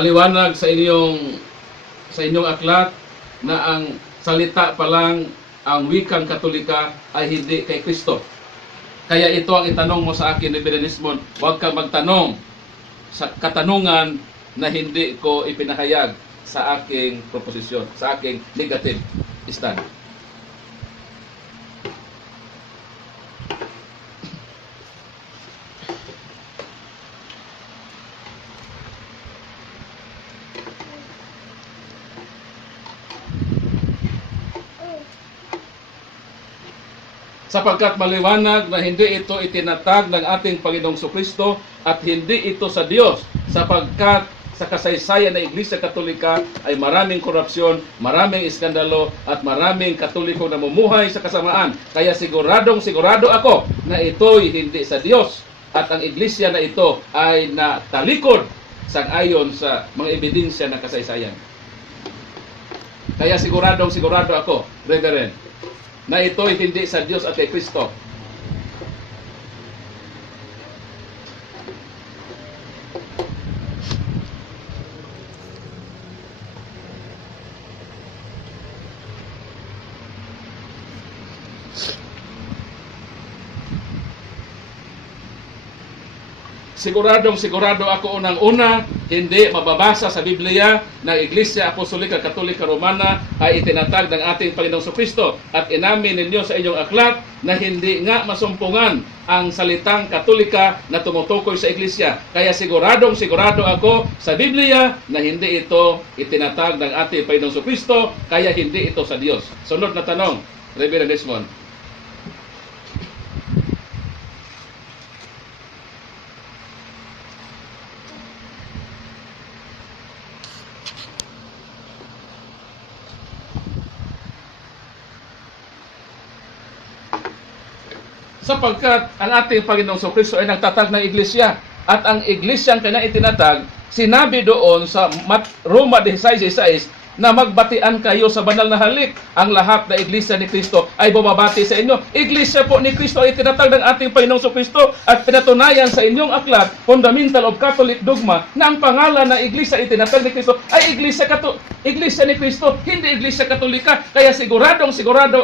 maliwanag sa inyong aklat na ang salita pa lang, ang wikang Katolika ay hindi kay Kristo. Kaya ito ang itanong mo sa akin, Reverend Desmond, huwag kang magtanong sa katanungan na hindi ko ipinahayag sa aking proposisyon, sa aking negative stand. Sapagkat maliwanag na hindi ito itinatag ng ating Panginoong Kristo at hindi ito sa Diyos, sapagkat sa kasaysayan ng Iglesia Katolika ay maraming korupsyon, maraming iskandalo at maraming Katoliko na namumuhay sa kasamaan. Kaya siguro ako na ito'y hindi sa Diyos at ang Iglesia na ito ay natalikod sang-ayon sa mga ebidensya ng kasaysayan. Kaya sigurado ako, Reverend, na ito'y hindi sa Diyos at kay Kristo. Sigurado ako unang-una, hindi mababasa sa Biblia na Iglesia Apostolika Katolika Romana ay itinatag ng ating Panginoong Kristo at inamin ninyo sa inyong aklat na hindi nga masumpungan ang salitang Katolika na tumutukoy sa Iglesia. Kaya sigurado ako sa Biblia na hindi ito itinatag ng ating Panginoong Kristo, kaya hindi ito sa Diyos. Sunod na tanong, Reverend Desmond. Sapagkat ang ating Panginoong Kristo ay nagtatag ng iglesia at ang iglesia ang kanya itinatag, sinabi doon sa Roma 16:16 na magbatian kayo sa banal na halik. Ang lahat na iglesia ni Kristo ay bumabati sa inyo. Iglesia po ni Kristo ay tinatag ng ating Panginoong Kristo at pinatunayan sa inyong aklat, Fundamental of Catholic Dogma, na ang pangalan na iglesia ay tinatag ni Kristo ay iglesia ni Kristo, hindi iglesia Katolika. Kaya sigurado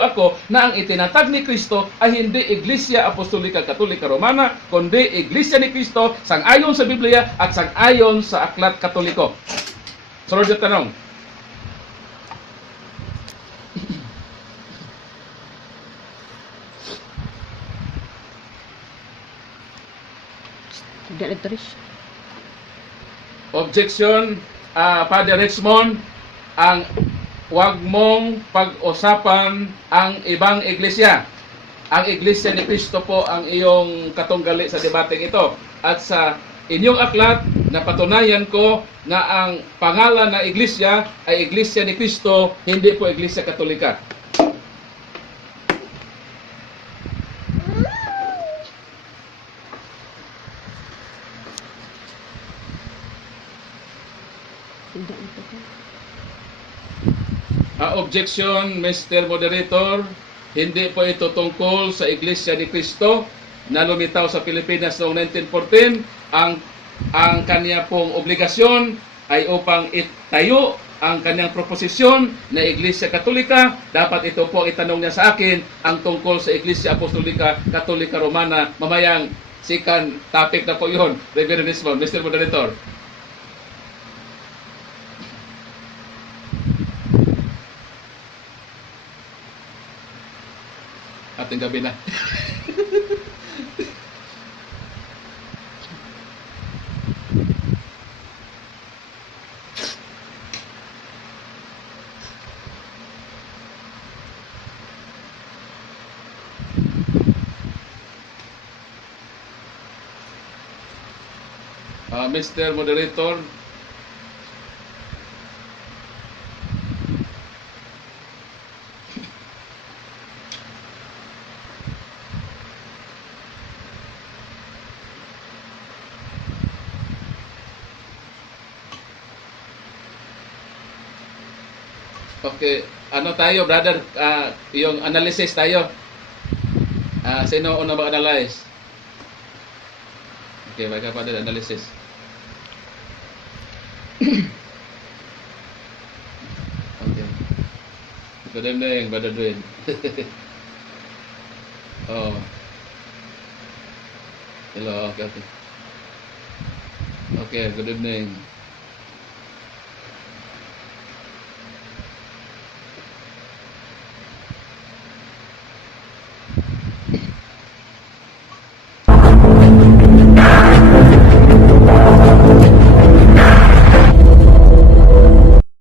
ako na ang itinatag ni Kristo ay hindi Iglesia Apostolika Katolika Romana, kundi iglesia ni Kristo sang-ayon sa Biblia at sang-ayon sa aklat Katoliko. Sunod na tanong. Objection, Father Richmond, ang huwag mong pag-usapan ang ibang iglesia. Ang iglesia ni Kristo po ang iyong katunggali sa debateng ito. At sa inyong aklat, napatunayan ko na ang pangalan na iglesia ay iglesia ni Kristo, hindi po iglesia Katolika. Objection, Mr. Moderator, hindi po ito tungkol sa Iglesia ni Kristo na lumitaw sa Pilipinas noong 1914. Ang kanya pong obligasyon ay upang itayo ang kanyang proposisyon na Iglesia Katolika. Dapat ito po itanong niya sa akin ang tungkol sa Iglesia Apostolika Katolika Romana. Mamayang second topic na po yun, Reverend Desmond, Mr. Moderator. Ating gabi na. Mr. Moderator, okay, ano tayo, brother? Yung analysis tayo. Sino una mag-analyze? Okay, baka pa din analysis. Good evening, Brother Dwayne. Oh, hello, okay, okay. Okay, good evening.